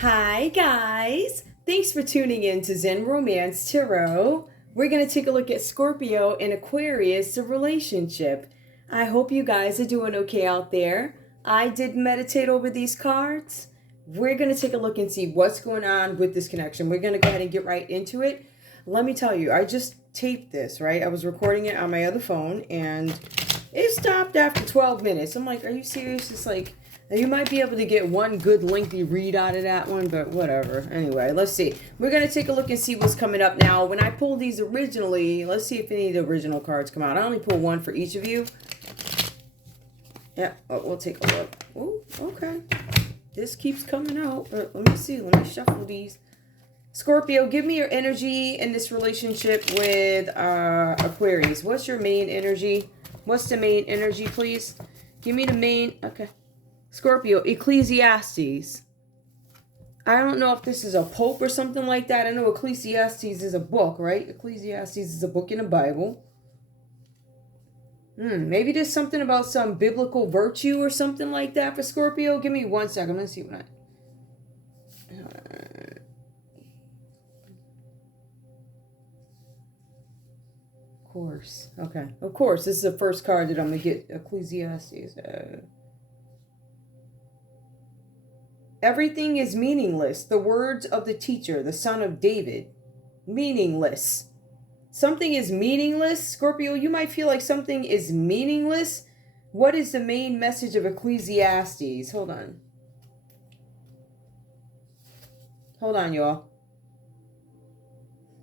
Hi, guys. Thanks for tuning in to Zen Romance Tarot. We're going to take a look at Scorpio and Aquarius, the relationship. I hope you guys are doing okay out there. I did meditate over these cards. We're going to take a look and see what's going on with this connection. We're going to go ahead and get right into it. Let me tell you, I just taped this, right? I was recording it on my other phone and it stopped after 12 minutes. I'm like, are you serious? It's like, you might be able to get one good lengthy read out of that one, but whatever. Anyway, let's see. We're going to take a look and see what's coming up now. When I pulled these originally, let's see if any of the original cards come out. I only pull one for each of you. Yeah, we'll take a look. Oh, okay. This keeps coming out. But let me see. Let me shuffle these. Scorpio, give me your energy in this relationship with Aquarius. What's your main energy? What's the main energy, please? Give me the main. Okay. Scorpio, Ecclesiastes. I don't know if this is a pope or something like that. I know Ecclesiastes is a book, right? Ecclesiastes is a book in the Bible. Maybe there's something about some biblical virtue or something like that for Scorpio. Give me 1 second. Let's see what Of course. Okay. Of course. This is the first card that I'm going to get. Ecclesiastes. Everything is meaningless. The words of the teacher, the son of David. Meaningless. Something is meaningless. Scorpio, you might feel like something is meaningless. What is the main message of Ecclesiastes? Hold on. Hold on, y'all.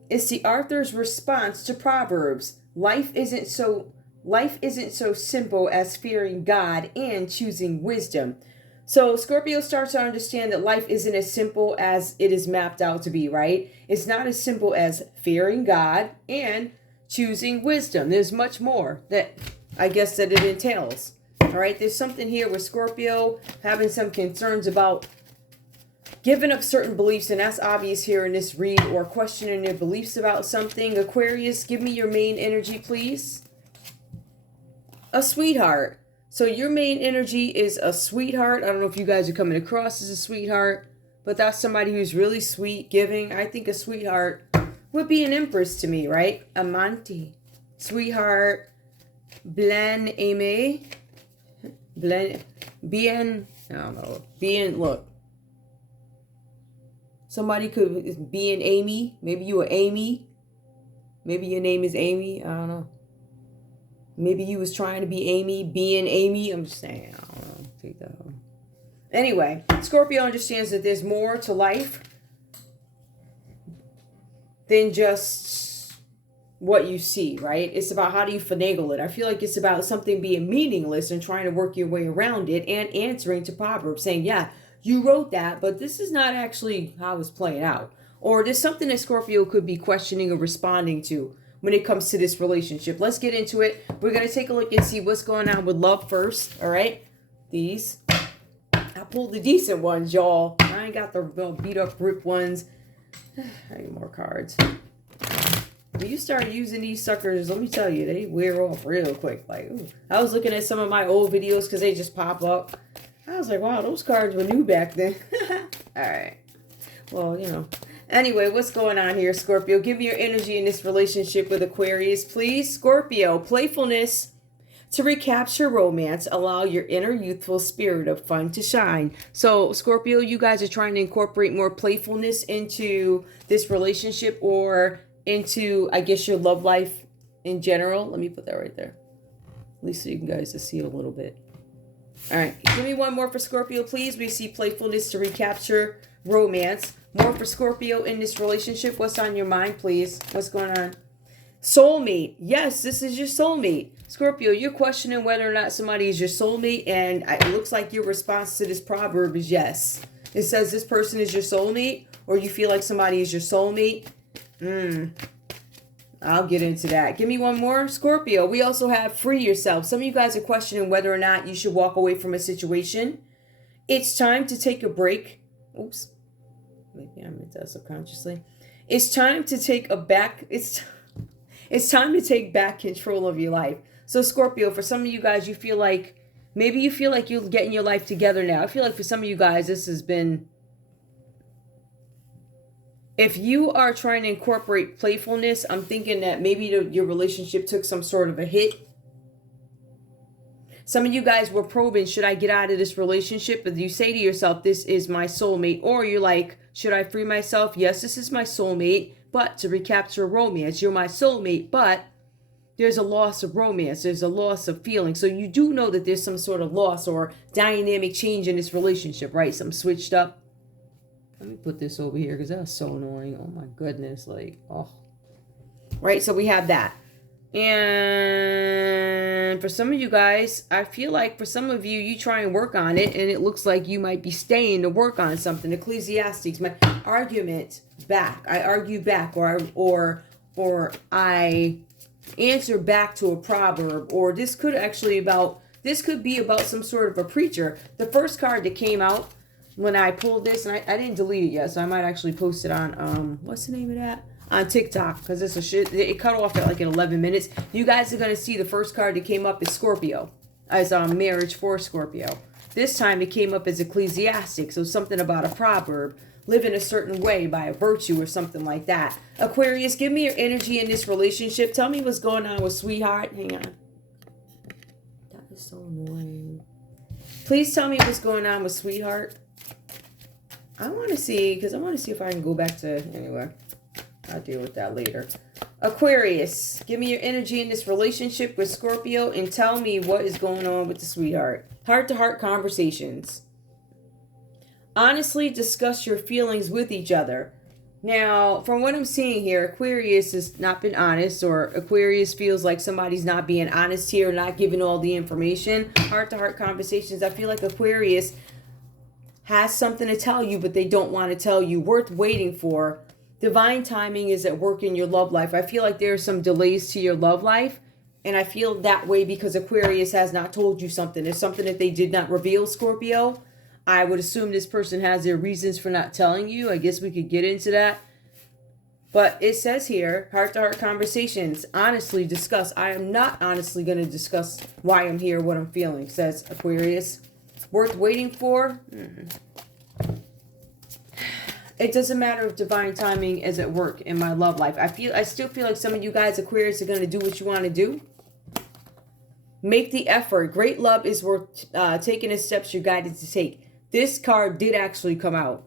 It's the author's response to Proverbs. Life isn't so simple as fearing God and choosing wisdom. So Scorpio starts to understand that life isn't as simple as it is mapped out to be, right? It's not as simple as fearing God and choosing wisdom. There's much more that I guess that it entails. All right, there's something here with Scorpio having some concerns about giving up certain beliefs, and that's obvious here in this read, or questioning their beliefs about something. Aquarius, give me your main energy, please. A sweetheart. So your main energy is a sweetheart. I don't know if you guys are coming across as a sweetheart, but that's somebody who's really sweet, giving. I think a sweetheart would be an empress to me, right? Amante. Sweetheart. Blen aimé. Blen. Bien. I don't know. Bien. Look. Somebody could be an Amy. Maybe you are Amy. Maybe your name is Amy. I don't know. Maybe you was trying to be Amy, being Amy. I'm just saying. I don't know. Take that home. Anyway, Scorpio understands that there's more to life than just what you see, right? It's about how do you finagle it. I feel like it's about something being meaningless and trying to work your way around it and answering to Proverbs saying, yeah, you wrote that, but this is not actually how it's playing out. Or there's something that Scorpio could be questioning or responding to when it comes to this relationship. Let's get into it. We're going to take a look and see what's going on with love first. All right. These. I pulled the decent ones, y'all. I ain't got the beat up rip ones. I need more cards. When you start using these suckers, let me tell you, they wear off real quick. Like, ooh. I was looking at some of my old videos because they just pop up. I was like, wow, those cards were new back then. All right. Well, you know. Anyway, what's going on here, Scorpio? Give me your energy in this relationship with Aquarius, please. Scorpio, playfulness to recapture romance. Allow your inner youthful spirit of fun to shine. So, Scorpio, you guys are trying to incorporate more playfulness into this relationship or into, I guess, your love life in general. Let me put that right there. At least so you guys can see it a little bit. All right. Give me one more for Scorpio, please. We see playfulness to recapture romance. More for Scorpio in this relationship. What's on your mind, please? What's going on? Soulmate. Yes, this is your soulmate. Scorpio, you're questioning whether or not somebody is your soulmate, and it looks like your response to this proverb is yes. It says this person is your soulmate, or you feel like somebody is your soulmate. I'll get into that. Give me one more. Scorpio, we also have free yourself. Some of you guys are questioning whether or not you should walk away from a situation. It's time to take a break. Oops. Maybe I meant that subconsciously. It's time to take it's time to take back control of your life. So Scorpio, for some of you guys, you feel like maybe you feel like you're getting your life together now. I feel like for some of you guys, this has been If you are trying to incorporate playfulness, I'm thinking that maybe your relationship took some sort of a hit. Some of you guys were probing, should I get out of this relationship? But you say to yourself, this is my soulmate. Or you're like, should I free myself? Yes, this is my soulmate. But to recapture romance, you're my soulmate. But there's a loss of romance. There's a loss of feeling. So you do know that there's some sort of loss or dynamic change in this relationship, right? Some switched up. Let me put this over here because that's so annoying. Oh my goodness. Like, oh. Right, so we have that. And for some of you guys, I feel like for some of you, you try and work on it, and it looks like you might be staying to work on something. Ecclesiastics, my argument back. I argue back, or I answer back to a proverb, or this could be about some sort of a preacher. The first card that came out when I pulled this, and I didn't delete it yet, so I might actually post it on, what's the name of that? On TikTok, because it's a shit. It cut off at like in 11 minutes. You guys are going to see the first card that came up is Scorpio, as marriage for Scorpio. This time it came up as Ecclesiastic, so something about a proverb, live in a certain way by a virtue or something like that. Aquarius, give me your energy in this relationship. Tell me what's going on with sweetheart. Hang on. That is so annoying. Please tell me what's going on with sweetheart. I want to see, because I want to see if I can go back to, anyway, I'll deal with that later. Aquarius, give me your energy in this relationship with Scorpio and tell me what is going on with the sweetheart. Heart-to-heart conversations. Honestly discuss your feelings with each other. Now, from what I'm seeing here, Aquarius has not been honest, or Aquarius feels like somebody's not being honest here, not giving all the information. Heart-to-heart conversations. I feel like Aquarius has something to tell you, but they don't want to tell you. Worth waiting for. Divine timing is at work in your love life. I feel like there are some delays to your love life, and I feel that way because Aquarius has not told you something. There's something that they did not reveal, Scorpio. I would assume this person has their reasons for not telling you. I guess we could get into that. But it says here, heart-to-heart conversations. Honestly discuss. I am not honestly going to discuss why I'm here, what I'm feeling, says Aquarius. Worth waiting for? It doesn't matter if divine timing is at work in my love life. I still feel like some of you guys, Aquarius, are going to do what you want to do. Make the effort. Great love is worth taking the steps you're guided to take. This card did actually come out.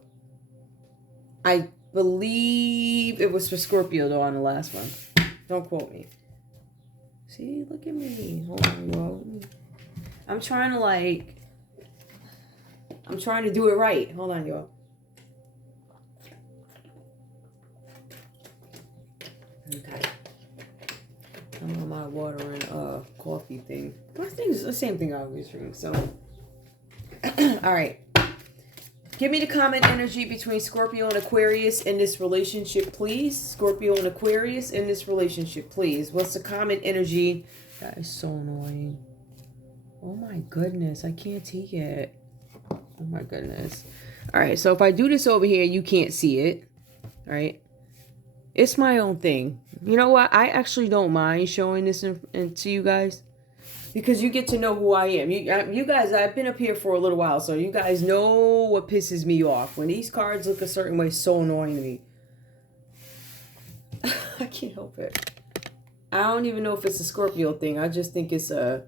I believe it was for Scorpio, though, on the last one. Don't quote me. See, look at me. Hold on, y'all. I'm trying to do it right. Hold on, y'all. Okay. I'm on my water and coffee thing. My thing is the same thing I always drink, so. All right. Give me the common energy between Scorpio and Aquarius in this relationship, please. Scorpio and Aquarius in this relationship, please. What's the common energy? That is so annoying. Oh my goodness. I can't take it. Oh my goodness. All right. So if I do this over here, you can't see it. All right. It's my own thing. You know what? I actually don't mind showing this to you guys. Because you get to know who I am. You guys, I've been up here for a little while, so you guys know what pisses me off. When these cards look a certain way, it's so annoying to me. I can't help it. I don't even know if it's a Scorpio thing. I just think it's I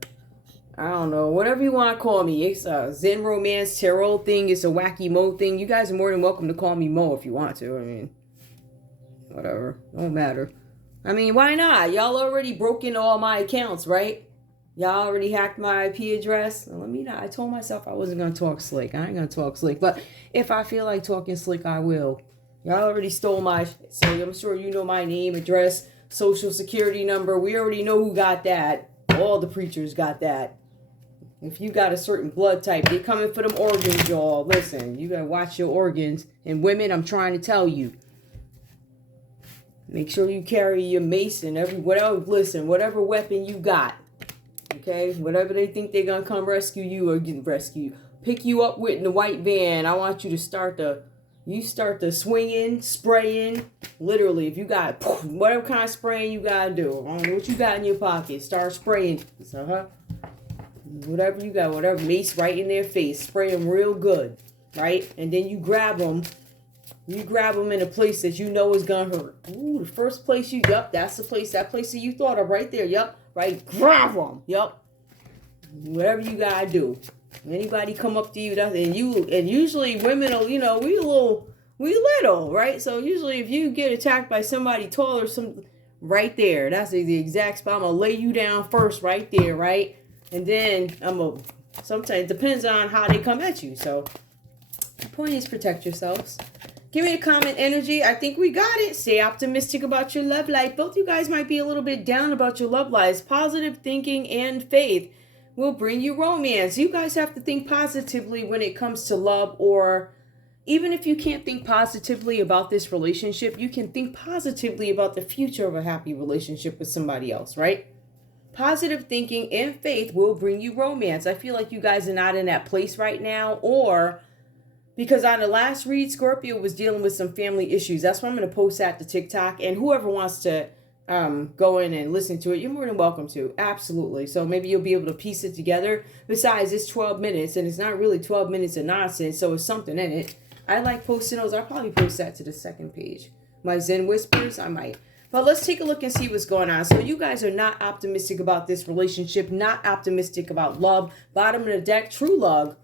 don't know, whatever you want to call me. It's a Zen romance tarot thing. It's a wacky Mo thing. You guys are more than welcome to call me Mo if you want to. I mean, whatever. Don't matter. I mean, why not? Y'all already broke into all my accounts, right? Y'all already hacked my IP address. Let me know. I told myself I wasn't going to talk slick. I ain't going to talk slick. But if I feel like talking slick, I will. Y'all already stole my... So I'm sure you know my name, address, social security number. We already know who got that. All the preachers got that. If you got a certain blood type, they coming for them organs, y'all. Listen, you got to watch your organs. And women, I'm trying to tell you. Make sure you carry your mace and whatever weapon you got. Okay, whatever they think they're going to come rescue you or pick you up with in the white van. I want you to start the swinging, spraying. Literally, if you got whatever kind of spraying you got to do. I don't know what you got in your pocket. Start spraying. Whatever you got, whatever mace right in their face. Spray them real good, right? And then you grab them You grab them in a place that you know is gonna hurt. Ooh, the first place that's the place, that place that you thought of right there. Yup, right. Grab them. Yup. Whatever you gotta do. Anybody come up to you, and usually women will, we little, right? So usually if you get attacked by somebody tall or some, right there, that's the exact spot. I'm gonna lay you down first, right there, right? And then sometimes it depends on how they come at you. So the point is protect yourselves. Give me a comment energy. I think we got it. Stay optimistic about your love life. Both you guys might be a little bit down about your love lives. Positive thinking and faith will bring you romance. You guys have to think positively when it comes to love, or even if you can't think positively about this relationship, you can think positively about the future of a happy relationship with somebody else, right? Positive thinking and faith will bring you romance. I feel like you guys are not in that place right now, or because on the last read, Scorpio was dealing with some family issues. That's why I'm going to post that to TikTok. And whoever wants to go in and listen to it, you're more than welcome to. Absolutely. So maybe you'll be able to piece it together. Besides, it's 12 minutes, and it's not really 12 minutes of nonsense, so it's something in it. I like posting those. I'll probably post that to the second page. My Zen Whispers, I might. But let's take a look and see what's going on. So you guys are not optimistic about this relationship, not optimistic about love. Bottom of the deck, true love.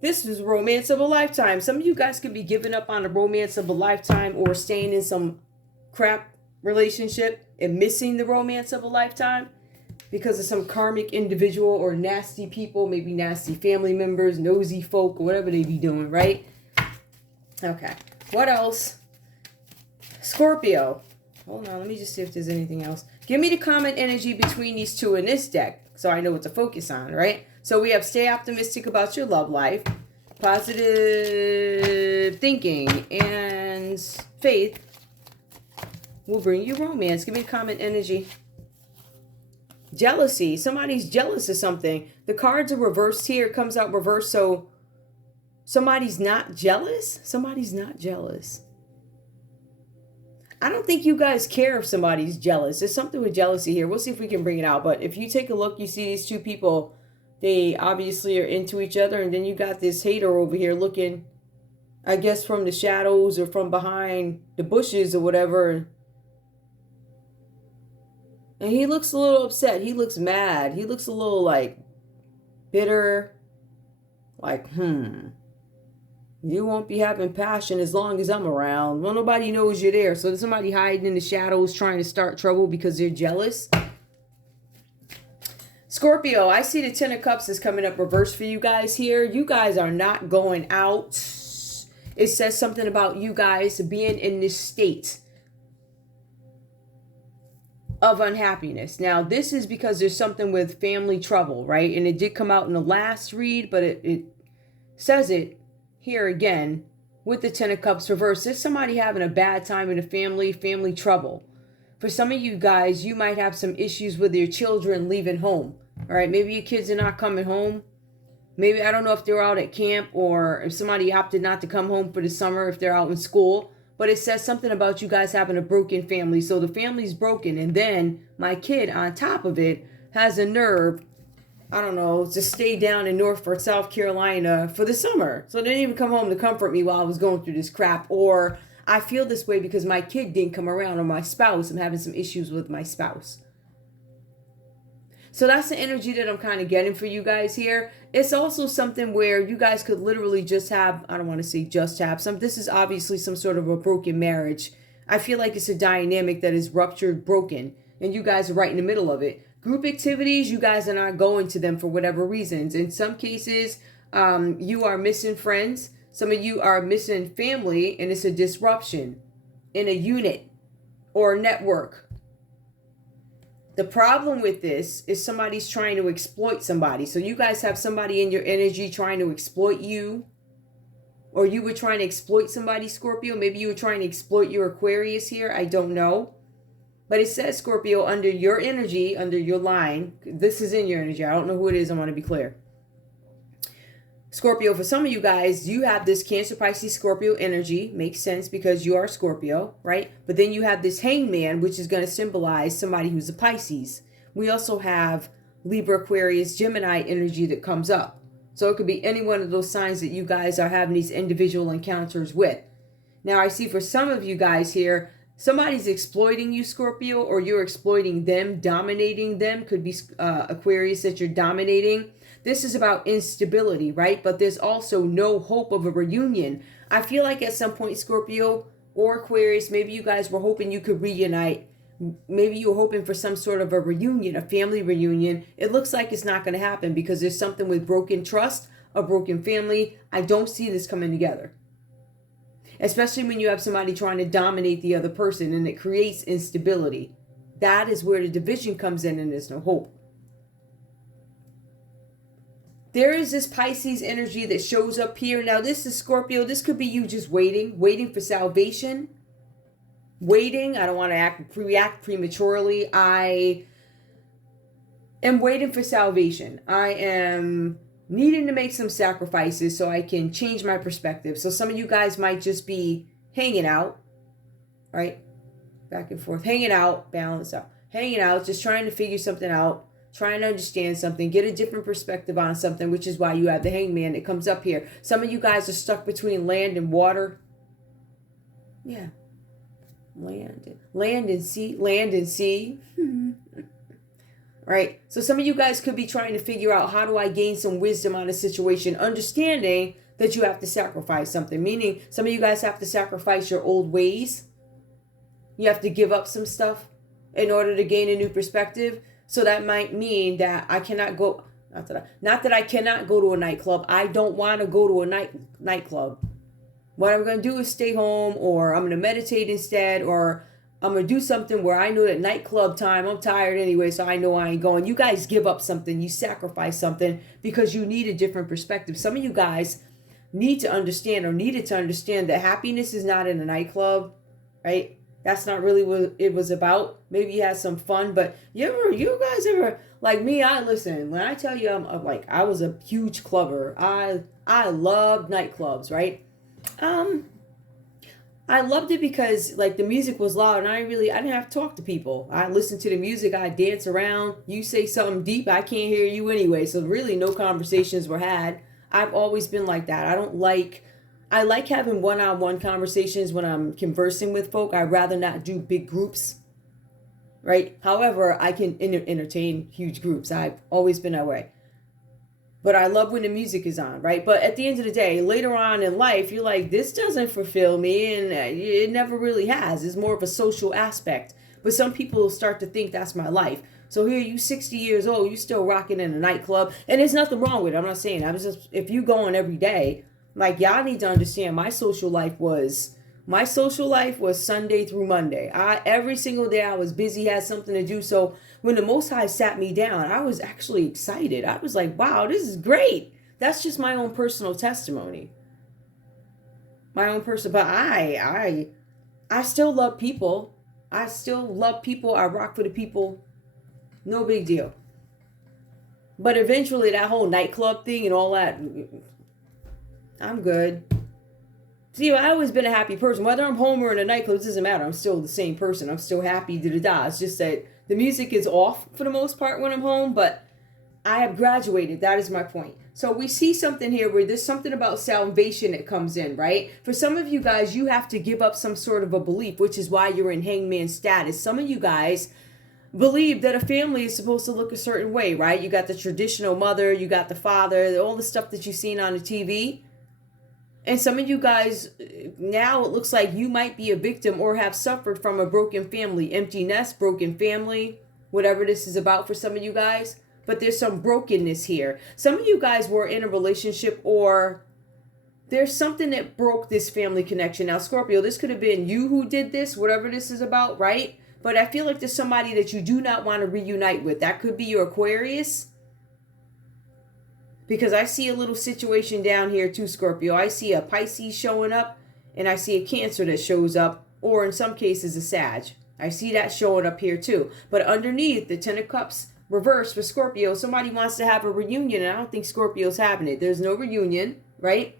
This is romance of a lifetime. Some of you guys could be giving up on the romance of a lifetime, or staying in some crap relationship and missing the romance of a lifetime because of some karmic individual or nasty people, maybe nasty family members, nosy folk, or whatever they be doing, right? Okay. What else? Scorpio. Hold on. Let me just see if there's anything else. Give me the comment energy between these two in this deck so I know what to focus on, right? So we have stay optimistic about your love life, positive thinking, and faith will bring you romance. Give me the comment energy. Jealousy. Somebody's jealous of something. The cards are reversed here. It comes out reversed. So somebody's not jealous? Somebody's not jealous. I don't think you guys care if somebody's jealous. There's something with jealousy here. We'll see if we can bring it out. But if you take a look, you see these two people. They obviously are into each other. And then you got this hater over here looking, I guess, from the shadows or from behind the bushes or whatever. And he looks a little upset. He looks mad. He looks a little like bitter. Like, you won't be having passion as long as I'm around. Well, nobody knows you're there. So there's somebody hiding in the shadows trying to start trouble because they're jealous. Scorpio, I see the Ten of Cups is coming up reversed for you guys here. You guys are not going out. It says something about you guys being in this state of unhappiness. Now, this is because there's something with family trouble, right? And it did come out in the last read, but it says it here again with the Ten of Cups reversed. There's somebody having a bad time in the family trouble. For some of you guys, you might have some issues with your children leaving home. All right, maybe your kids are not coming home. Maybe, I don't know if they're out at camp or if somebody opted not to come home for the summer, if they're out in school. But it says something about you guys having a broken family. So the family's broken. And then my kid on top of it has a nerve, I don't know, to stay down in North or South Carolina for the summer. So they didn't even come home to comfort me while I was going through this crap. Or I feel this way because my kid didn't come around, or my spouse. I'm having some issues with my spouse. So that's the energy that I'm kind of getting for you guys here. It's also something where you guys could literally just have, I don't want to say just have some. This is obviously some sort of a broken marriage. I feel like it's a dynamic that is ruptured, broken, and you guys are right in the middle of it. Group activities, you guys are not going to them for whatever reasons. In some cases, you are missing friends. Some of you are missing family, and it's a disruption in a unit or a network. The problem with this is somebody's trying to exploit somebody. So you guys have somebody in your energy trying to exploit you. Or you were trying to exploit somebody, Scorpio. Maybe you were trying to exploit your Aquarius here. I don't know. But it says, Scorpio, under your energy, under your line. This is in your energy. I don't know who it is. I want to be clear. Scorpio, for some of you guys, you have this Cancer, Pisces, Scorpio energy. Makes sense because you are Scorpio, right? But then you have this Hangman, which is going to symbolize somebody who's a Pisces. We also have Libra, Aquarius, Gemini energy that comes up. So it could be any one of those signs that you guys are having these individual encounters with. Now, I see for some of you guys here, somebody's exploiting you, Scorpio, or you're exploiting them, dominating them. Could be Aquarius that you're dominating. This is about instability, right? But there's also no hope of a reunion. I feel like at some point, Scorpio or Aquarius, maybe you guys were hoping you could reunite. Maybe you were hoping for some sort of a reunion, a family reunion. It looks like it's not going to happen because there's something with broken trust, a broken family. I don't see this coming together. Especially when you have somebody trying to dominate the other person and it creates instability. That is where the division comes in and there's no hope. There is this Pisces energy that shows up here. Now this is Scorpio. This could be you just waiting for salvation. Waiting. I don't want to react prematurely. I am waiting for salvation. I am needing to make some sacrifices so I can change my perspective. So some of you guys might just be hanging out, right? Back and forth, hanging out, balance out, hanging out, just trying to figure something out, trying to understand something, get a different perspective on something, which is why you have the Hangman that comes up here. Some of you guys are stuck between land and water. Yeah. Land and sea. Right? So some of you guys could be trying to figure out, how do I gain some wisdom on a situation, understanding that you have to sacrifice something. Meaning some of you guys have to sacrifice your old ways. You have to give up some stuff in order to gain a new perspective. So that might mean that I cannot go, not that I cannot go to a nightclub. I don't want to go to a nightclub. What I'm going to do is stay home, or I'm going to meditate instead, or I'm going to do something where I know that nightclub time, I'm tired anyway, so I know I ain't going. You guys give up something. You sacrifice something because you need a different perspective. Some of you guys need to understand, or needed to understand, that happiness is not in a nightclub, right? That's not really what it was about. Maybe you had some fun, but you guys ever, like me, listen, when I tell you I was a huge clubber. I loved nightclubs, right? I loved it because like the music was loud and I didn't have to talk to people. I listened to the music, I dance around. You say something deep, I can't hear you anyway. So really no conversations were had. I've always been like that. I like having one-on-one conversations when I'm conversing with folk. I'd rather not do big groups, right? However, I can entertain huge groups. I've always been that way. But I love when the music is on, right? But at the end of the day, later on in life, you're like, this doesn't fulfill me, and it never really has. It's more of a social aspect. But some people start to think that's my life. So here, you 60 years old, you still rocking in a nightclub, and there's nothing wrong with it. I'm not saying that. If you going every day, like, y'all need to understand, my social life was Sunday through Monday. Every single day I was busy, had something to do. So when the Most High sat me down, I was actually excited. I was like, wow, this is great. That's just my own personal testimony. But I still love people. I rock for the people. No big deal. But eventually that whole nightclub thing and all that, I'm good. See, I've always been a happy person. Whether I'm home or in a nightclub, it doesn't matter. I'm still the same person. I'm still happy, da-da-da. It's just that the music is off for the most part when I'm home, but I have graduated. That is my point. So we see something here where there's something about salvation that comes in, right? For some of you guys, you have to give up some sort of a belief, which is why you're in hangman status. Some of you guys believe that a family is supposed to look a certain way, right? You got the traditional mother, you got the father, all the stuff that you've seen on the TV. And some of you guys, now it looks like you might be a victim or have suffered from a broken family, empty nest, broken family, whatever this is about for some of you guys. But there's some brokenness here. Some of you guys were in a relationship, or there's something that broke this family connection. Now, Scorpio, this could have been you who did this, whatever this is about, right? But I feel like there's somebody that you do not want to reunite with. That could be your Aquarius. Because I see a little situation down here too, Scorpio. I see a Pisces showing up, and I see a Cancer that shows up, or in some cases a Sag. I see that showing up here too. But underneath, the Ten of Cups reverse for Scorpio, somebody wants to have a reunion, and I don't think Scorpio's having it. There's no reunion, right?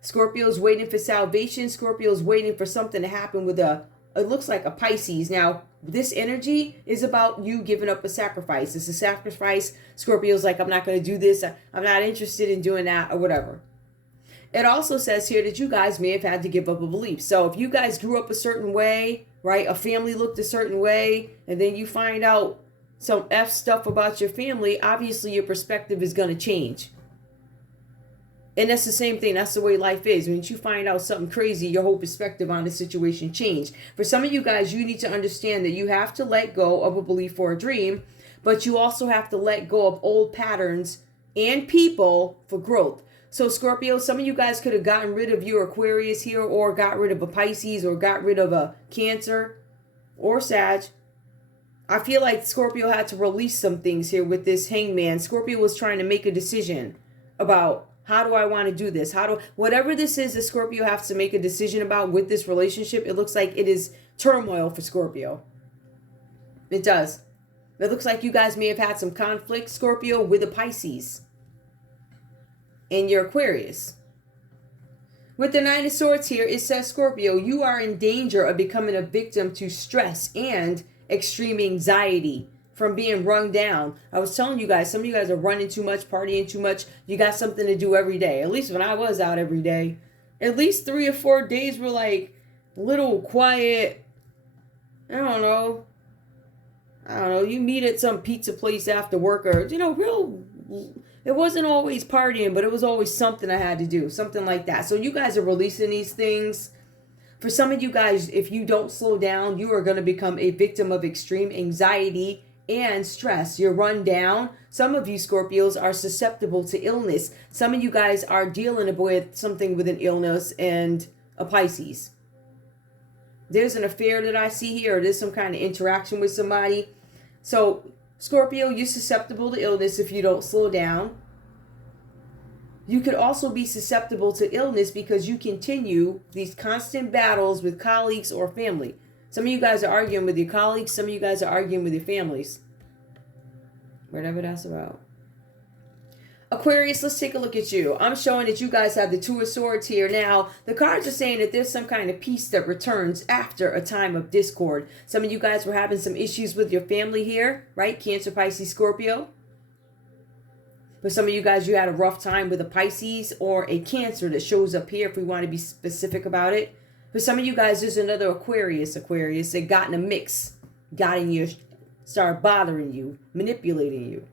Scorpio's waiting for salvation. Scorpio's waiting for something to happen with it looks like a Pisces. Now, this energy is about you giving up a sacrifice. It's a sacrifice. Scorpio's like, I'm not going to do this. I'm not interested in doing that, or whatever. It also says here that you guys may have had to give up a belief. So if you guys grew up a certain way, right, a family looked a certain way, and then you find out some F stuff about your family, obviously your perspective is going to change. And that's the same thing. That's the way life is. When you find out something crazy, your whole perspective on the situation changed. For some of you guys, you need to understand that you have to let go of a belief or a dream, but you also have to let go of old patterns and people for growth. So Scorpio, some of you guys could have gotten rid of your Aquarius here, or got rid of a Pisces, or got rid of a Cancer or Sag. I feel like Scorpio had to release some things here with this Hangman. Scorpio was trying to make a decision about, how do I want to do this? Whatever this is that Scorpio has to make a decision about with this relationship, it looks like it is turmoil for Scorpio. It does. It looks like you guys may have had some conflict, Scorpio, with a Pisces and your Aquarius. With the Nine of Swords here, it says, Scorpio, you are in danger of becoming a victim to stress and extreme anxiety from being run down. I was telling you guys, some of you guys are running too much, partying too much. You got something to do every day. At least when I was out every day, at least 3 or 4 days were like little quiet. I don't know. You meet at some pizza place after work, or, it wasn't always partying, but it was always something I had to do, something like that. So you guys are releasing these things. For some of you guys, if you don't slow down, you are going to become a victim of extreme anxiety and stress. You're run down. Some of you Scorpios are susceptible to illness. Some of you guys are dealing with something with an illness and a Pisces. There's an affair that I see here, or there's some kind of interaction with somebody. So Scorpio, you're susceptible to illness if you don't slow down. You could also be susceptible to illness because you continue these constant battles with colleagues or family. Some of you guys are arguing with your colleagues. Some of you guys are arguing with your families. Whatever that's about. Aquarius, let's take a look at you. I'm showing that you guys have the Two of Swords here. Now, the cards are saying that there's some kind of peace that returns after a time of discord. Some of you guys were having some issues with your family here, right? Cancer, Pisces, Scorpio. For some of you guys, you had a rough time with a Pisces or a Cancer that shows up here if we want to be specific about it. For some of you guys, there's another Aquarius that got in a mix, got in you, started bothering you, manipulating you.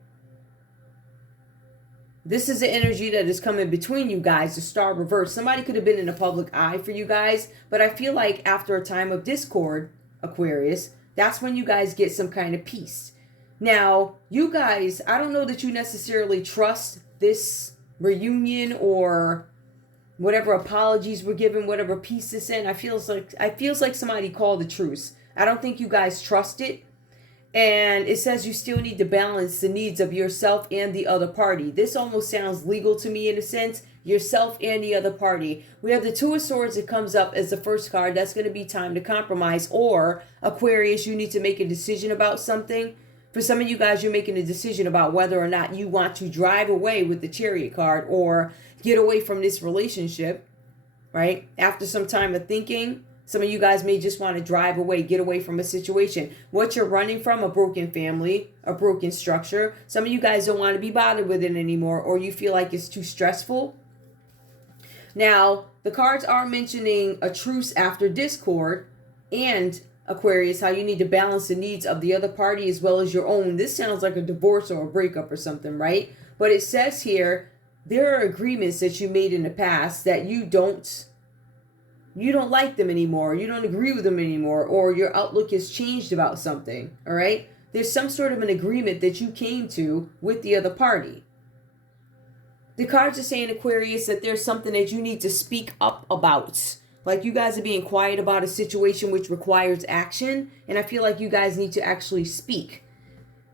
This is the energy that is coming between you guys, the star reverse. Somebody could have been in a public eye for you guys, but I feel like after a time of discord, Aquarius, that's when you guys get some kind of peace. Now, you guys, I don't know that you necessarily trust this reunion or whatever apologies were given, whatever peace is in. I feels like somebody called the truce. I don't think you guys trust it. And it says you still need to balance the needs of yourself and the other party. This almost sounds legal to me in a sense. Yourself and the other party. We have the Two of Swords that comes up as the first card. That's going to be time to compromise. Or, Aquarius, you need to make a decision about something. For some of you guys, you're making a decision about whether or not you want to drive away with the Chariot card or get away from this relationship, right? After some time of thinking, some of you guys may just want to drive away, get away from a situation. What you're running from, a broken family, a broken structure. Some of you guys don't want to be bothered with it anymore, or you feel like it's too stressful. Now, the cards are mentioning a truce after discord, and Aquarius, how you need to balance the needs of the other party as well as your own. This sounds like a divorce or a breakup or something, right? But it says here, there are agreements that you made in the past that you don't like them anymore, you don't agree with them anymore, or your outlook has changed about something, all right? There's some sort of an agreement that you came to with the other party. The cards are saying, Aquarius, that there's something that you need to speak up about. Like you guys are being quiet about a situation which requires action, and I feel like you guys need to actually speak.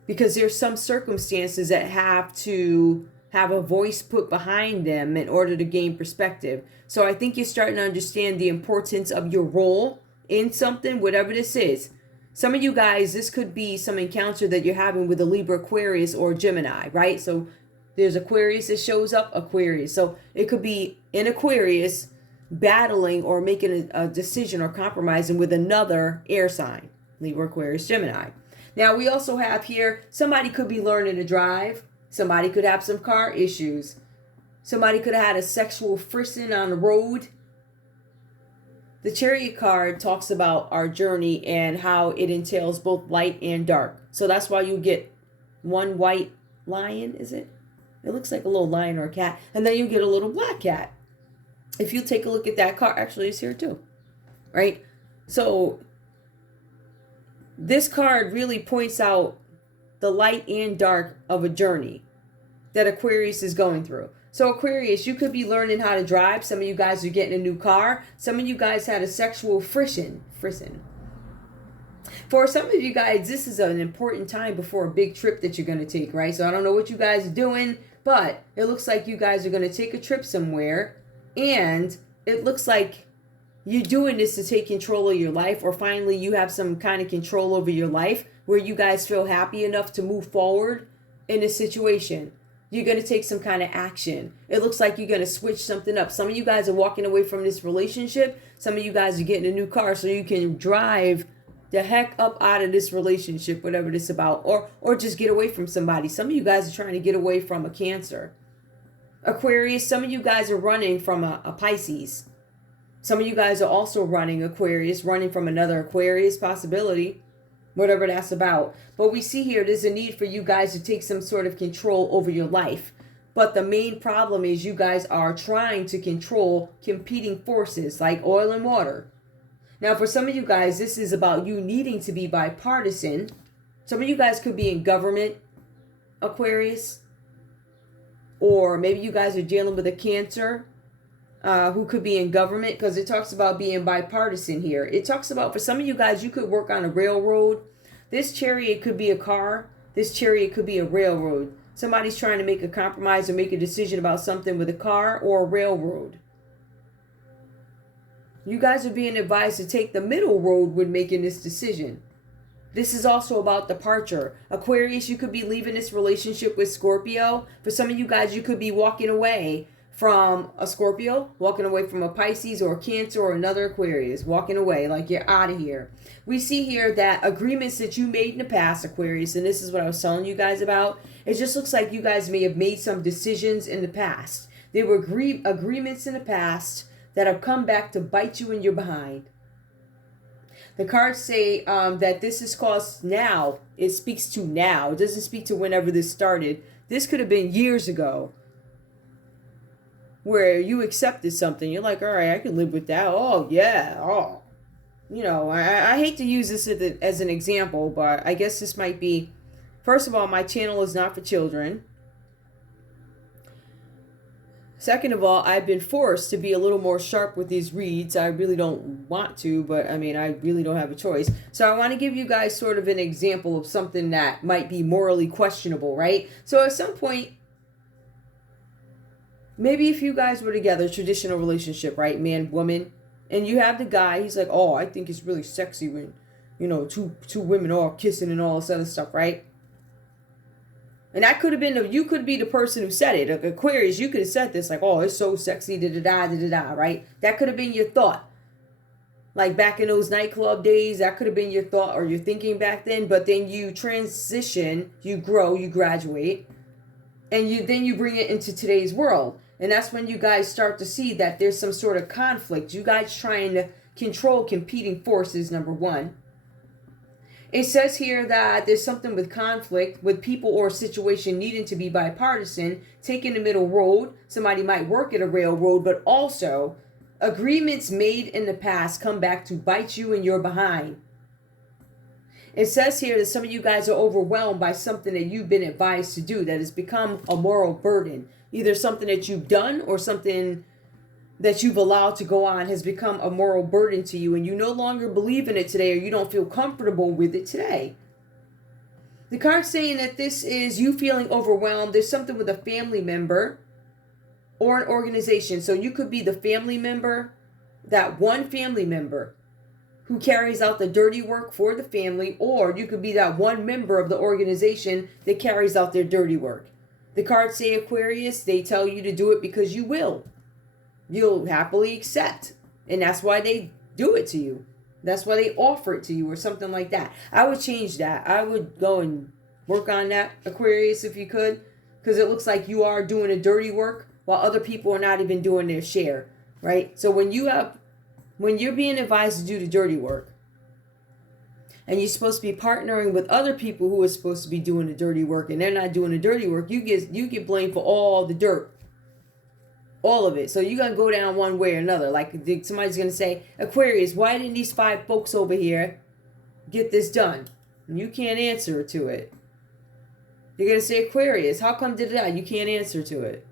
Because there's some circumstances that have to have a voice put behind them in order to gain perspective. So I think you're starting to understand the importance of your role in something, whatever this is. Some of you guys, this could be some encounter that you're having with a Libra, Aquarius, or Gemini, right? So there's Aquarius that shows up, Aquarius. So it could be in Aquarius battling or making a decision or compromising with another air sign, Libra, Aquarius, Gemini. Now we also have here, somebody could be learning to drive. Somebody could have some car issues. Somebody could have had a sexual frisson on the road. The Chariot card talks about our journey and how it entails both light and dark. So that's why you get one white lion, is it? It looks like a little lion or a cat. And then you get a little black cat. If you take a look at that card, actually it's here too, right? So this card really points out the light and dark of a journey that Aquarius is going through. So Aquarius, you could be learning how to drive. Some of you guys are getting a new car. Some of you guys had a sexual frisson. For some of you guys, this is an important time before a big trip that you're going to take, right? So I don't know what you guys are doing, but it looks like you guys are going to take a trip somewhere. And it looks like you're doing this to take control of your life, or finally you have some kind of control over your life where you guys feel happy enough to move forward in a situation. You're going to take some kind of action. It looks like you're going to switch something up. Some of you guys are walking away from this relationship. Some of you guys are getting a new car so you can drive the heck up out of this relationship, whatever this is about, or just get away from somebody. Some of you guys are trying to get away from a Cancer. Aquarius, some of you guys are running from a Pisces. Some of you guys are also running, Aquarius, running from another Aquarius possibility, whatever that's about. But we see here there's a need for you guys to take some sort of control over your life. But the main problem is you guys are trying to control competing forces like oil and water. Now, for some of you guys, this is about you needing to be bipartisan. Some of you guys could be in government, Aquarius. Or maybe you guys are dealing with a Cancer who could be in government, because it talks about being bipartisan here. It talks about, for some of you guys, you could work on a railroad. This Chariot could be a car. This Chariot could be a railroad. Somebody's trying to make a compromise or make a decision about something with a car or a railroad. You guys are being advised to take the middle road when making this decision. This is also about departure. Aquarius, you could be leaving this relationship with Scorpio. For some of you guys, you could be walking away from a Scorpio, walking away from a Pisces or a Cancer or another Aquarius, walking away like you're out of here. We see here that agreements that you made in the past, Aquarius, and this is what I was telling you guys about, it just looks like you guys may have made some decisions in the past. There were agreements in the past that have come back to bite you in your behind. The cards say that this is caused now. It speaks to now. It doesn't speak to whenever this started. This could have been years ago, where you accepted something. You're like, all right, I can live with that. Oh, yeah. Oh, you know, I hate to use this as an example, but I guess this might be, first of all, my channel is not for children. Second of all, I've been forced to be a little more sharp with these reads. I really don't want to, but I mean, I really don't have a choice. So I want to give you guys sort of an example of something that might be morally questionable, right? So at some point, maybe if you guys were together, traditional relationship, right? Man, woman, and you have the guy, he's like, oh, I think it's really sexy when, you know, two women all kissing and all this other stuff, right? And that could have been, you could be the person who said it. Aquarius, you could have said this, like, oh, it's so sexy, da-da-da, right? That could have been your thought. Like back in those nightclub days, that could have been your thought or your thinking back then. But then you transition, you grow, you graduate, and then you bring it into today's world. And that's when you guys start to see that there's some sort of conflict. You guys trying to control competing forces, number one. It says here that there's something with conflict, with people or situation needing to be bipartisan, taking the middle road. Somebody might work at a railroad, but also agreements made in the past come back to bite you in your behind. It says here that some of you guys are overwhelmed by something that you've been advised to do that has become a moral burden. Either something that you've done or something that you've allowed to go on has become a moral burden to you, and you no longer believe in it today, or you don't feel comfortable with it today. The card's saying that this is you feeling overwhelmed. There's something with a family member or an organization. So you could be the family member, that one family member who carries out the dirty work for the family, or you could be that one member of the organization that carries out their dirty work. The cards say, Aquarius, they tell you to do it because you will. You'll happily accept. And that's why they do it to you. That's why they offer it to you or something like that. I would change that. I would go and work on that, Aquarius, if you could. Because it looks like you are doing a dirty work while other people are not even doing their share, right? So when you're being advised to do the dirty work, and you're supposed to be partnering with other people who are supposed to be doing the dirty work, and they're not doing the dirty work, you get blamed for all the dirt, all of it. So you're gonna go down one way or another. Like somebody's gonna say, Aquarius, why didn't these 5 folks over here get this done? And you can't answer to it. You're gonna say, Aquarius, how come did that? You can't answer to it.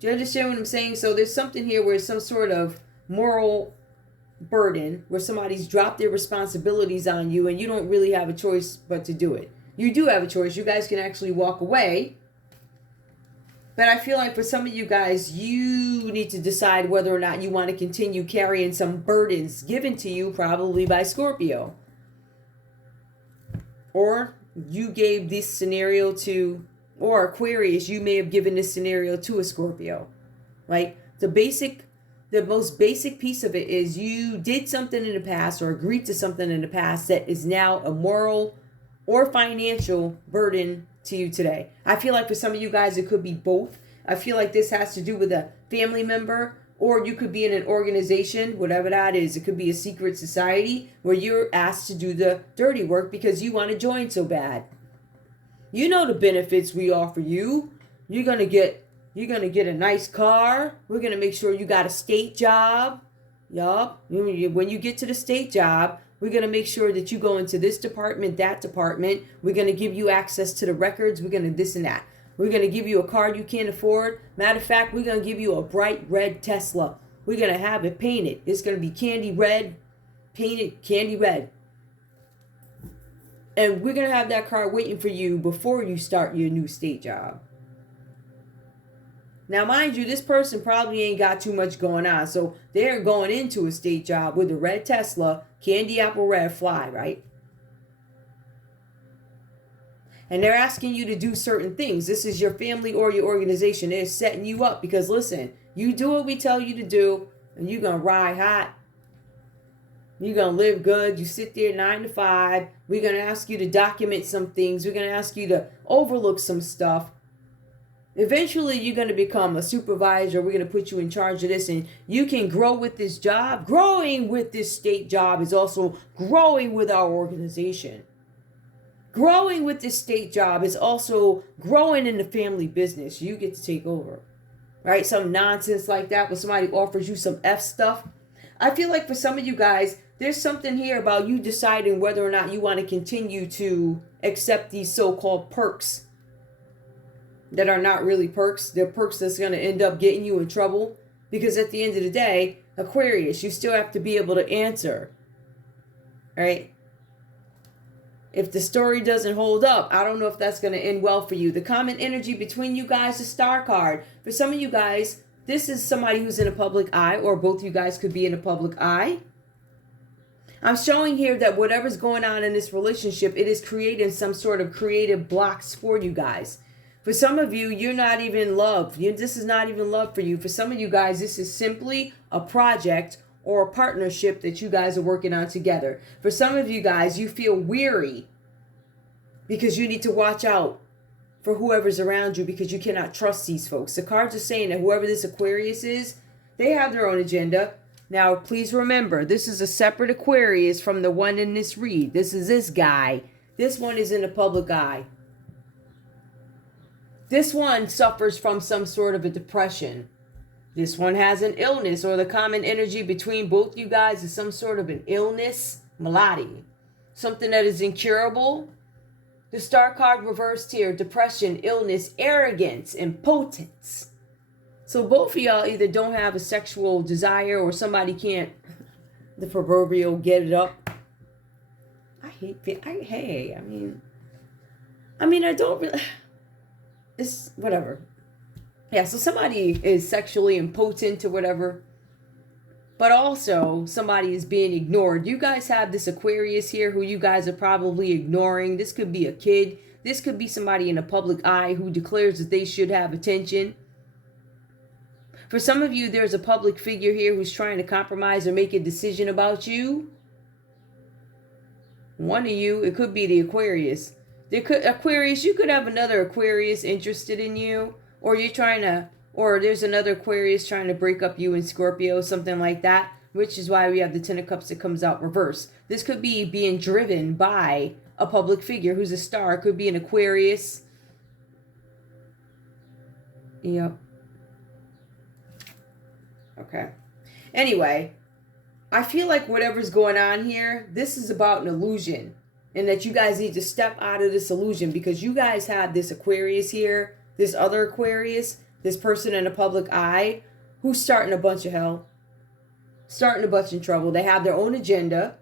Do you understand what I'm saying? So there's something here where it's some sort of moral burden where somebody's dropped their responsibilities on you and you don't really have a choice but to do it. You do have a choice. You guys can actually walk away. But I feel like for some of you guys, you need to decide whether or not you want to continue carrying some burdens given to you probably by Scorpio. Or you gave this scenario to, or Aquarius, you may have given this scenario to a Scorpio. Right? The most basic piece of it is you did something in the past or agreed to something in the past that is now a moral or financial burden to you today. I feel like for some of you guys, it could be both. I feel like this has to do with a family member, or you could be in an organization, whatever that is. It could be a secret society where you're asked to do the dirty work because you want to join so bad. You know the benefits we offer you. You're going to get a nice car. We're going to make sure you got a state job. Yup. When you get to the state job, we're going to make sure that you go into this department, that department. We're going to give you access to the records. We're going to this and that. We're going to give you a car you can't afford. Matter of fact, we're going to give you a bright red Tesla. We're going to have it painted. It's going to be candy red, painted candy red. And we're going to have that car waiting for you before you start your new state job. Now, mind you, this person probably ain't got too much going on. So they're going into a state job with a red Tesla, candy apple red fly, right? And they're asking you to do certain things. This is your family or your organization. They're setting you up because, listen, you do what we tell you to do, and you're going to ride hot. You're going to live good. You sit there 9 to 5. We're going to ask you to document some things. We're going to ask you to overlook some stuff. Eventually, you're going to become a supervisor. We're going to put you in charge of this, and you can grow with this job. Growing with this state job is also growing with our organization. Growing with this state job is also growing in the family business. You get to take over, right? Some nonsense like that where somebody offers you some F stuff. I feel like for some of you guys, there's something here about you deciding whether or not you want to continue to accept these so-called perks that are not really perks. They're perks that's going to end up getting you in trouble. Because at the end of the day, Aquarius, you still have to be able to answer. Right? If the story doesn't hold up, I don't know if that's going to end well for you. The common energy between you guys is Star card. For some of you guys, this is somebody who's in a public eye, or both you guys could be in a public eye. I'm showing here that whatever's going on in this relationship, it is creating some sort of creative blocks for you guys. For some of you, you're not even love. This is not even love for you. For some of you guys, this is simply a project or a partnership that you guys are working on together. For some of you guys, you feel weary because you need to watch out for whoever's around you because you cannot trust these folks. The cards are saying that whoever this Aquarius is, they have their own agenda. Now, please remember, this is a separate Aquarius from the one in this read. This is this guy. This one is in the public eye. This one suffers from some sort of a depression. This one has an illness, or the common energy between both you guys is some sort of an illness, malady. Something that is incurable. The star card reversed here, depression, illness, arrogance, impotence. So both of y'all either don't have a sexual desire or somebody can't, the proverbial, get it up. I don't really, it's whatever. Yeah, so somebody is sexually impotent or whatever, but also somebody is being ignored. You guys have this Aquarius here who you guys are probably ignoring. This could be a kid. This could be somebody in a public eye who declares that they should have attention. For some of you, there's a public figure here who's trying to compromise or make a decision about one of you. It could be the Aquarius. Aquarius, you could have another Aquarius interested in you, or you're trying to Or there's another Aquarius trying to break up you and Scorpio, something like that, which is why we have the Ten of Cups that comes out reverse. This could be being driven by a public figure who's a star. It could be an Aquarius. Yep. Okay. Anyway, I feel like whatever's going on here, this is about an illusion. And that you guys need to step out of this illusion, because you guys have this Aquarius here, this other Aquarius, this person in the public eye who's starting a bunch of hell, starting a bunch of trouble. They have their own agenda.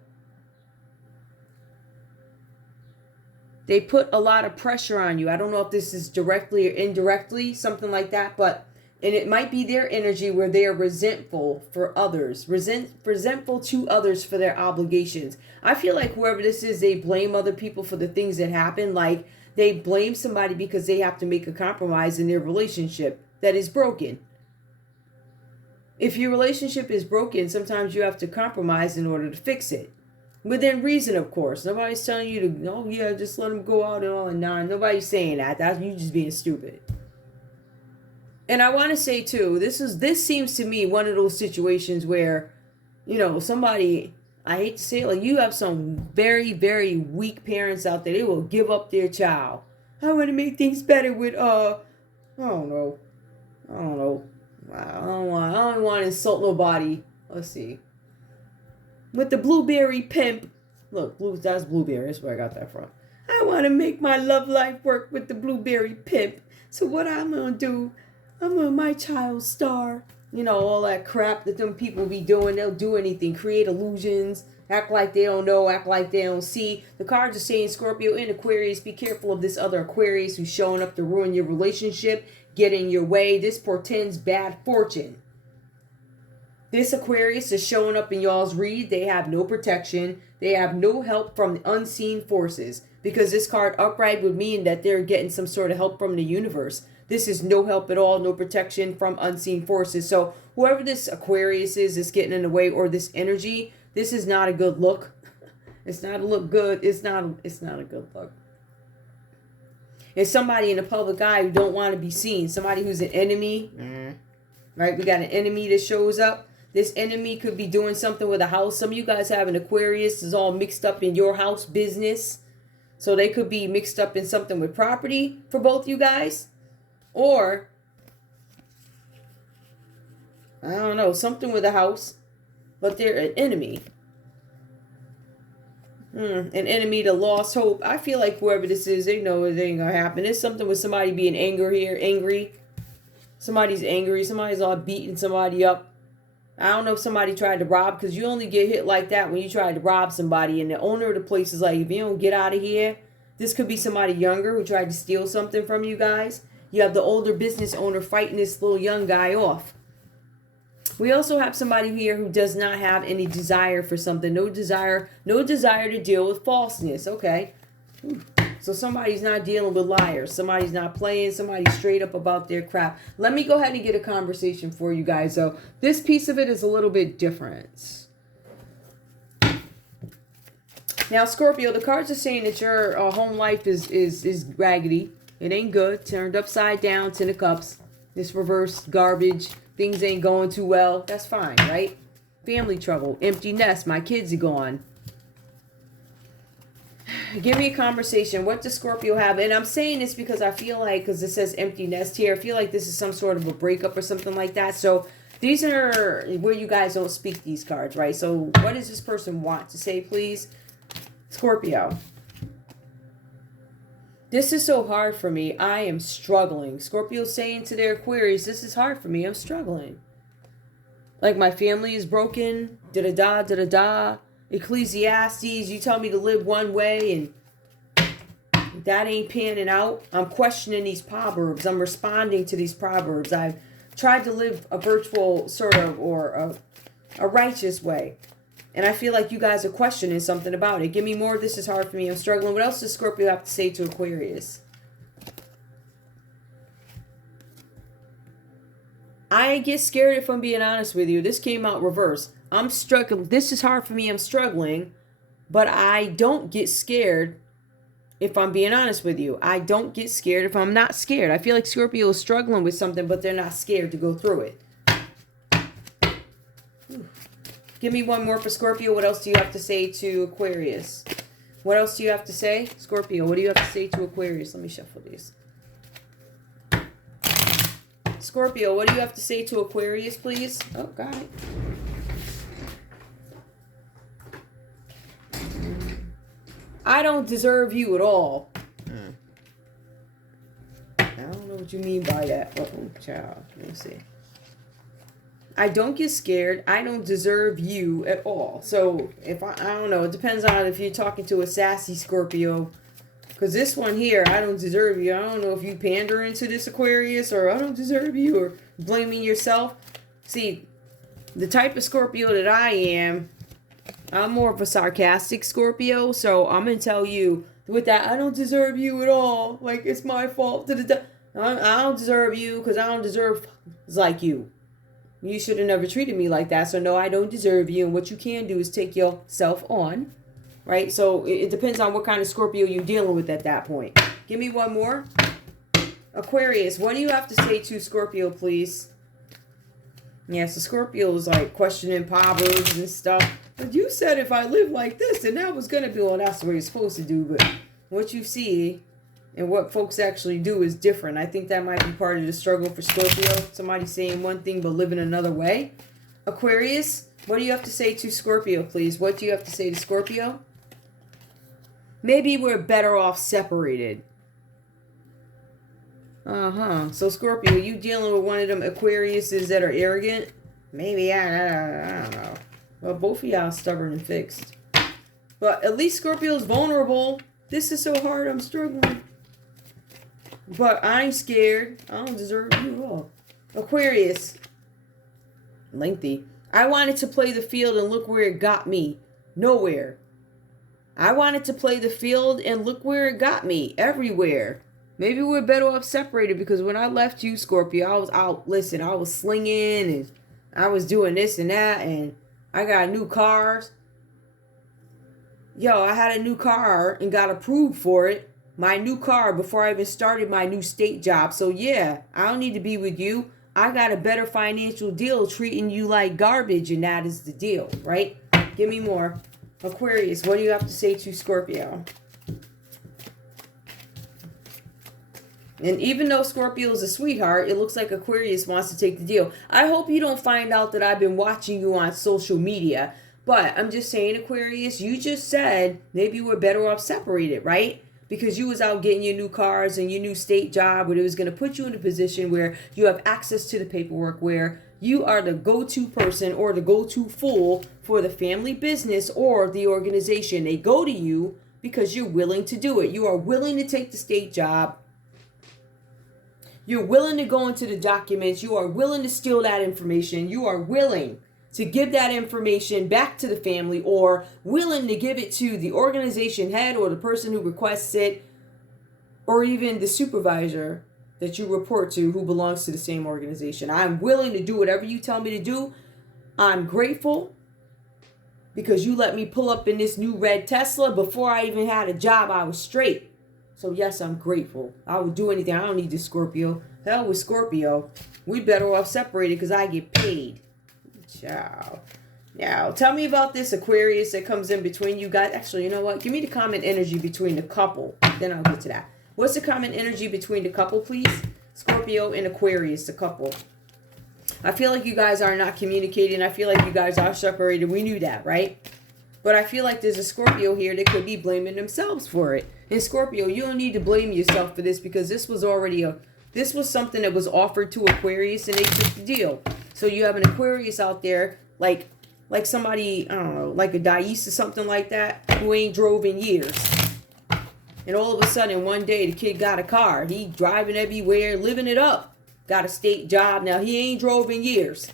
They put a lot of pressure on you. I don't know if this is directly or indirectly, something like that, but and it might be their energy where they are resentful for others, resentful to others for their obligations. I feel like whoever this is, they blame other people for the things that happen. Like they blame somebody because they have to make a compromise in their relationship that is broken. If your relationship is broken, sometimes you have to compromise in order to fix it. Within reason, of course. Nobody's telling you to, oh yeah, just let them go out and all and none. Nobody's saying that. That's you just being stupid. And I want to say too, this seems to me one of those situations where, you know, somebody, I hate to say it, like you have some very, very weak parents out there. They will give up their child. I want to make things better with, I don't know. I don't want to insult nobody. Let's see. With the blueberry pimp. Look, that's blueberry. That's where I got that from. I want to make my love life work with the blueberry pimp. So what I'm going to do, I'm a my child star. You know, all that crap that them people be doing. They'll do anything. Create illusions. Act like they don't know. Act like they don't see. The cards are saying, Scorpio and Aquarius, be careful of this other Aquarius who's showing up to ruin your relationship, get in your way. This portends bad fortune. This Aquarius is showing up in y'all's read. They have no protection. They have no help from the unseen forces. Because this card upright would mean that they're getting some sort of help from the universe. This is no help at all, no protection from unseen forces. So whoever this Aquarius is getting in the way, or this energy, this is not a good look. It's not a look good. It's not a good look. It's somebody in the public eye who don't want to be seen. Somebody who's an enemy. Right? We got an enemy that shows up. This enemy could be doing something with a house. Some of you guys have an Aquarius is all mixed up in your house business. So they could be mixed up in something with property for both you guys. Or, I don't know, something with a house. But they're an enemy. An enemy to lost hope. I feel like whoever this is, they know it ain't going to happen. There's something with somebody being angry. Somebody's angry. Somebody's all beating somebody up. I don't know if somebody tried to rob, because you only get hit like that when you try to rob somebody. And the owner of the place is like, if you don't get out of here, this could be somebody younger who tried to steal something from you guys. You have the older business owner fighting this little young guy off. We also have somebody here who does not have any desire for something. No desire to deal with falseness. Okay. So somebody's not dealing with liars. Somebody's not playing. Somebody's straight up about their crap. Let me go ahead and get a conversation for you guys, though. This piece of it is a little bit different. Now, Scorpio, the cards are saying that your home life is raggedy. It ain't good. Turned upside down. Ten of Cups. This reversed garbage. Things ain't going too well. That's fine, right? Family trouble. Empty nest. My kids are gone. Give me a conversation. What does Scorpio have? And I'm saying this because I feel like, because it says empty nest here, I feel like this is some sort of a breakup or something like that. So these are where you guys don't speak these cards, right? So what does this person want to say, please? Scorpio. This is so hard for me. I am struggling. Scorpio's saying to their Aquarius, this is hard for me. I'm struggling. Like my family is broken. Da-da-da, da-da-da. Ecclesiastes, you tell me to live one way and that ain't panning out. I'm questioning these proverbs. I'm responding to these proverbs. I've tried to live a virtual sort of, or a righteous way. And I feel like you guys are questioning something about it. Give me more. This is hard for me. I'm struggling. What else does Scorpio have to say to Aquarius? I get scared if I'm being honest with you. This came out reverse. I'm struggling. This is hard for me. I'm struggling. But I don't get scared if I'm being honest with you. I don't get scared if I'm not scared. I feel like Scorpio is struggling with something, but they're not scared to go through it. Give me one more for Scorpio. What else do you have to say to Aquarius? What else do you have to say? Scorpio, what do you have to say to Aquarius? Let me shuffle these. Scorpio, what do you have to say to Aquarius, please? Oh, God. I don't deserve you at all. I don't know what you mean by that. Uh-oh, child. Let me see. I don't get scared. I don't deserve you at all. So, if I don't know. It depends on if you're talking to a sassy Scorpio. Because this one here, I don't deserve you. I don't know if you pandering to this Aquarius or I don't deserve you or blaming yourself. See, the type of Scorpio that I am, I'm more of a sarcastic Scorpio. So I'm going to tell you with that, I don't deserve you at all. Like, it's my fault. I don't deserve you because I don't deserve like you. You should have never treated me like that. So no, I don't deserve you. And what you can do is take yourself on. Right? So it depends on what kind of Scorpio you're dealing with at that point. Give me one more. Aquarius, what do you have to say to Scorpio, please? Yeah, so Scorpio is like questioning Proverbs and stuff. But you said if I live like this, then that was going to be, well, that's the way you're supposed to do. But what you see and what folks actually do is different. I think that might be part of the struggle for Scorpio. Somebody saying one thing but living another way. Aquarius, what do you have to say to Scorpio, please? What do you have to say to Scorpio? Maybe we're better off separated. So Scorpio, you dealing with one of them Aquariuses that are arrogant? Maybe, I don't know. Well, both of y'all stubborn and fixed. But at least Scorpio's vulnerable. This is so hard, I'm struggling. But I ain't scared. I don't deserve you at all. Aquarius. Lengthy. I wanted to play the field and look where it got me. Nowhere. I wanted to play the field and look where it got me. Everywhere. Maybe we're better off separated because when I left you, Scorpio, I was out. Listen, I was slinging and I was doing this and that and I got new cars. Yo, I had a new car and got approved for it. My new car before I even started my new state job. So yeah, I don't need to be with you. I got a better financial deal treating you like garbage and that is the deal, right? Give me more. Aquarius, what do you have to say to Scorpio? And even though Scorpio is a sweetheart, it looks like Aquarius wants to take the deal. I hope you don't find out that I've been watching you on social media. But I'm just saying, Aquarius, you just said maybe we're better off separated, right? Because you was out getting your new cars and your new state job where it was going to put you in a position where you have access to the paperwork, where you are the go-to person or the go-to fool for the family business or the organization. They go to you because you're willing to do it. You are willing to take the state job. You're willing to go into the documents. You are willing to steal that information. You are willing to give that information back to the family or willing to give it to the organization head or the person who requests it or even the supervisor that you report to who belongs to the same organization. I'm willing to do whatever you tell me to do. I'm grateful because you let me pull up in this new red Tesla. Before I even had a job, I was straight. So yes, I'm grateful. I would do anything. I don't need this Scorpio. Hell with Scorpio. We better off separated because I get paid. Ciao. Now, tell me about this Aquarius that comes in between you guys. Actually, you know what? Give me the common energy between the couple. Then I'll get to that. What's the common energy between the couple, please? Scorpio and Aquarius, the couple. I feel like you guys are not communicating. I feel like you guys are separated. We knew that, right? But I feel like there's a Scorpio here that could be blaming themselves for it. And Scorpio, you don't need to blame yourself for this because this was something that was offered to Aquarius and they took the deal. So you have an Aquarius out there like somebody, I don't know, like a Dice or something like that who ain't drove in years. And all of a sudden one day the kid got a car. He driving everywhere, living it up. Got a state job. Now he ain't drove in years.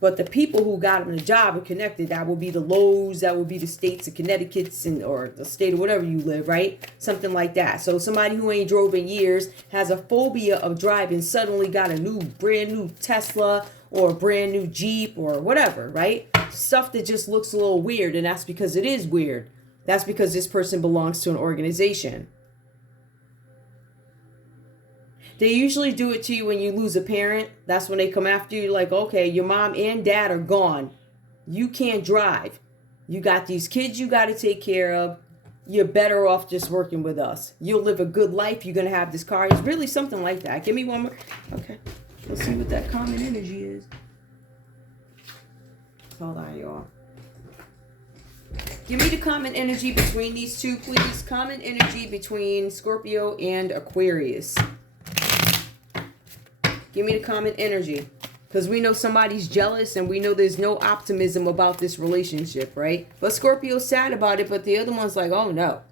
But the people who got him the job are connected. That will be the Lowe's. That will be the states of Connecticut or the state of whatever you live, right? Something like that. So somebody who ain't drove in years has a phobia of driving, suddenly got a brand new Tesla or a brand new Jeep or whatever, right? Stuff that just looks a little weird. And that's because it is weird. That's because this person belongs to an organization. They usually do it to you when you lose a parent. That's when they come after you like, okay, your mom and dad are gone. You can't drive. You got these kids you got to take care of. You're better off just working with us. You'll live a good life. You're going to have this car. It's really something like that. Give me one more. Okay. Let's see what that common energy is. Hold on, y'all. Give me the common energy between these two, please. Common energy between Scorpio and Aquarius. Give me the common energy. Because we know somebody's jealous and we know there's no optimism about this relationship, right? But Scorpio's sad about it, but the other one's like, oh no.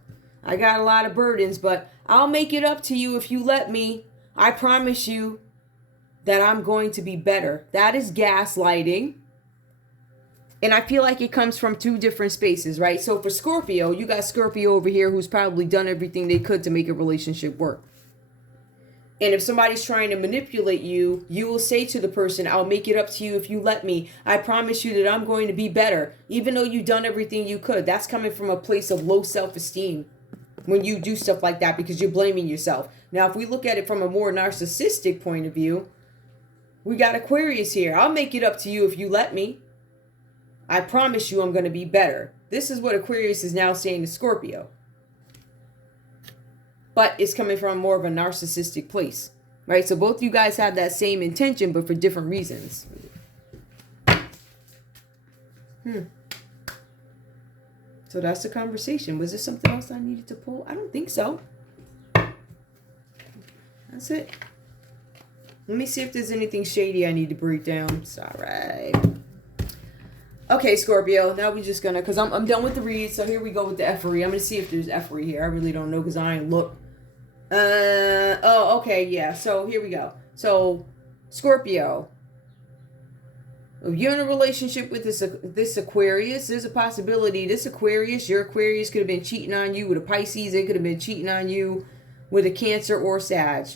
I got a lot of burdens, but I'll make it up to you if you let me. I promise you that I'm going to be better. That is gaslighting. And I feel like it comes from two different spaces, right? So for Scorpio, you got Scorpio over here who's probably done everything they could to make a relationship work. And if somebody's trying to manipulate you, you will say to the person, I'll make it up to you if you let me. I promise you that I'm going to be better, even though you've done everything you could. That's coming from a place of low self-esteem when you do stuff like that because you're blaming yourself. Now, if we look at it from a more narcissistic point of view, we got Aquarius here. I'll make it up to you if you let me. I promise you I'm going to be better. This is what Aquarius is now saying to Scorpio. But it's coming from more of a narcissistic place, right? So both you guys have that same intention, but for different reasons. So that's the conversation. Was there something else I needed to pull? I don't think so. That's it. Let me see if there's anything shady I need to break down. It's all right. Okay, Scorpio, now we're just gonna, because I'm done with the read, so here we go with the effery. I'm gonna see if there's effery here. I really don't know because I ain't looked. Oh, okay, yeah, so here we go. So, Scorpio, if you're in a relationship with this Aquarius, there's a possibility this Aquarius, your Aquarius could have been cheating on you with a Pisces. It could have been cheating on you with a Cancer or Sag.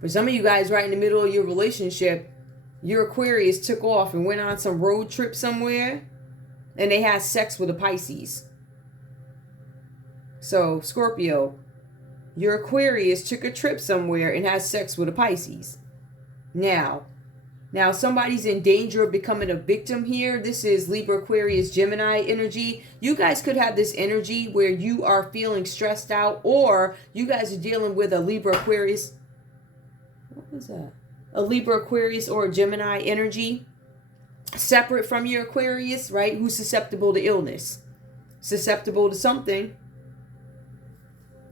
For some of you guys, right in the middle of your relationship, your Aquarius took off and went on some road trip somewhere, and they had sex with a Pisces. So, Scorpio, your Aquarius took a trip somewhere and has sex with a Pisces. Now somebody's in danger of becoming a victim here. This is Libra, Aquarius, Gemini energy. You guys could have this energy where you are feeling stressed out, or you guys are dealing with a Libra, Aquarius. What was that? A Libra, Aquarius, or a Gemini energy separate from your Aquarius, right? Who's susceptible to illness, susceptible to something.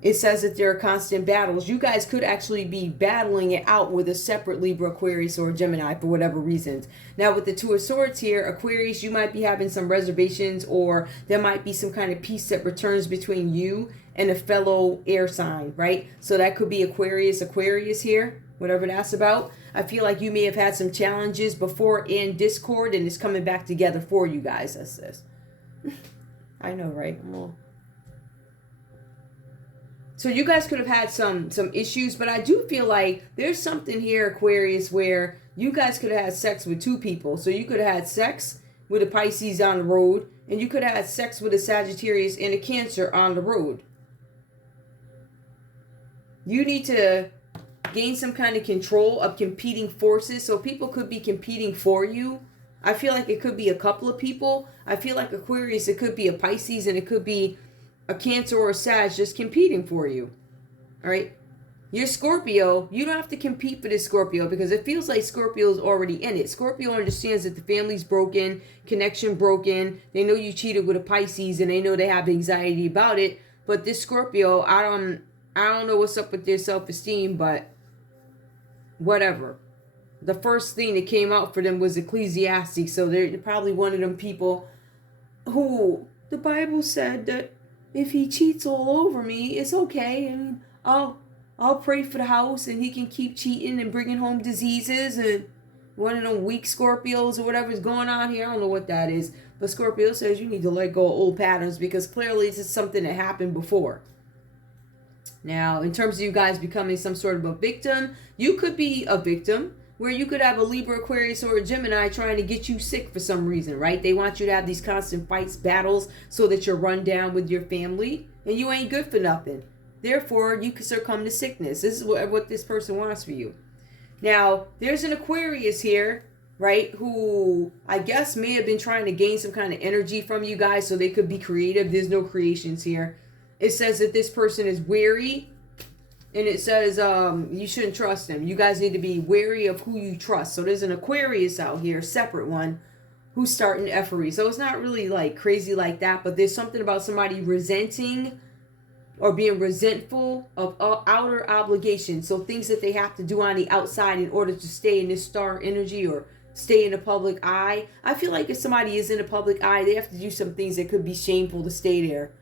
It says that there are constant battles. You guys could actually be battling it out with a separate Libra, Aquarius, or Gemini for whatever reasons. Now, with the Two of Swords here, Aquarius, you might be having some reservations, or there might be some kind of peace that returns between you and a fellow air sign, right? So that could be Aquarius here, whatever that's about. I feel like you may have had some challenges before in discord, and it's coming back together for you guys. That's this. I know, right? So you guys could have had some issues, but I do feel like there's something here, Aquarius, where you guys could have had sex with two people. So you could have had sex with a Pisces on the road, and you could have had sex with a Sagittarius and a Cancer on the road. You need to gain some kind of control of competing forces. So people could be competing for you. I feel like it could be a couple of people. I feel like Aquarius, it could be a Pisces, and it could be a Cancer or a Sag just competing for you. All right. You're Scorpio. You don't have to compete for this Scorpio, because it feels like Scorpio is already in it. Scorpio understands that the family's broken, connection broken. They know you cheated with a Pisces, and they know they have anxiety about it. But this Scorpio, I don't know what's up with their self-esteem, but whatever. The first thing that came out for them was Ecclesiastes. So they're probably one of them people who the Bible said that if he cheats all over me, it's okay. I mean, I'll pray for the house, and he can keep cheating and bringing home diseases, and one of them weak Scorpios or whatever's going on here. I don't know what that is. But Scorpio says you need to let go of old patterns, because clearly this is something that happened before. Now, in terms of you guys becoming some sort of a victim, you could be a victim. where you could have a Libra, Aquarius, or a Gemini trying to get you sick for some reason, right? They want you to have these constant fights, battles, so that you're run down with your family, and you ain't good for nothing. Therefore, you can succumb to sickness. This is what this person wants for you. Now, there's an Aquarius here, right, who I guess may have been trying to gain some kind of energy from you guys so they could be creative. There's no creations here. It says that this person is wary, and it says you shouldn't trust them. You guys need to be wary of who you trust. So there's an Aquarius out here, separate one, who's starting effery. So it's not really like crazy like that, but there's something about somebody resenting or being resentful of outer obligations. So things that they have to do on the outside in order to stay in this star energy or stay in the public eye. I feel like if somebody is in the public eye, they have to do some things that could be shameful to stay there.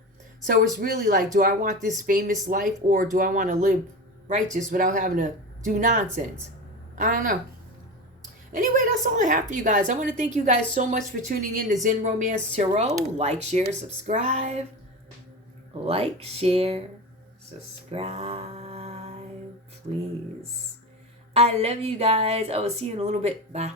So it's really like, do I want this famous life, or do I want to live righteous without having to do nonsense? I don't know. Anyway, that's all I have for you guys. I want to thank you guys so much for tuning in to Zen Romance Tarot. Like, share, subscribe. Like, share, subscribe, please. I love you guys. I will see you in a little bit. Bye.